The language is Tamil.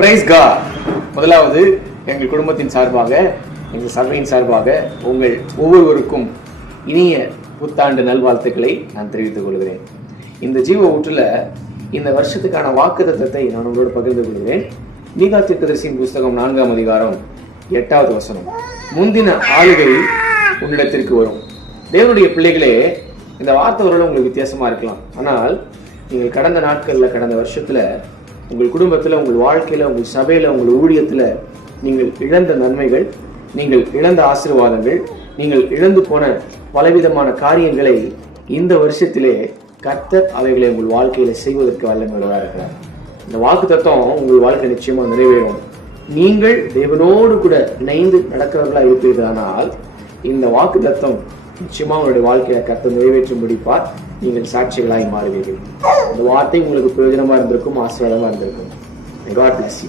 Price God. முதலாவது எங்கள் குடும்பத்தின் சார்பாக, எங்கள் சபையின் சார்பாக உங்கள் ஒவ்வொருவருக்கும் இனிய புத்தாண்டு நல்வாழ்த்துக்களை நான் தெரிவித்துக் கொள்கிறேன். இந்த ஜீவ ஊற்றுல இந்த வருஷத்துக்கான வாக்குத்தத்தத்தை நான் உங்களோடு பகிர்ந்து கொள்கிறேன். மீகா தீர்க்கதரிசியின் புஸ்தகம் 4ஆம் அதிகாரம் 8வது வசனம். முந்தின ஆளுகை உன்னிடத்திற்கு வரும். தேவனுடைய பிள்ளைகளே, இந்த வார்த்தை ஒருவேளை உங்களுக்கு வித்தியாசமா இருக்கலாம். ஆனால் நீங்கள் கடந்த நாட்கள்ல, கடந்த வருஷத்துல உங்கள் குடும்பத்துல, உங்கள் வாழ்க்கையில, உங்கள் சபையில, உங்கள் ஊழியத்துல நீங்கள் இழந்த நன்மைகள், நீங்கள் இழந்த ஆசீர்வாதங்கள், நீங்கள் இழந்து போன பலவிதமான காரியங்களை இந்த வருஷத்திலே கர்த்தர் அவைகளை உங்கள் வாழ்க்கையில செய்வதற்கு வல்லமையுள்ளவராக இருக்கிறார். இந்த வாக்கு தத்துவம் உங்கள் வாழ்க்கை நிச்சயமா நிறைவேறும். நீங்கள் தேவனோடு கூட இணைந்து நடக்கிறவர்களா இருப்பீர்களானால் இந்த வாக்கு தத்துவம் நிச்சயமா உங்களுடைய வாழ்க்கையில கர்த்தர் நிறைவேற்றி முடிப்பார். நீங்கள் சாட்சிகளாய் மாறுவீர்கள். இந்த வார்த்தை உங்களுக்கு பிரயோஜனமா இருந்திருக்கும், ஆசீர்வாதமா இருந்திருக்கும். God bless you.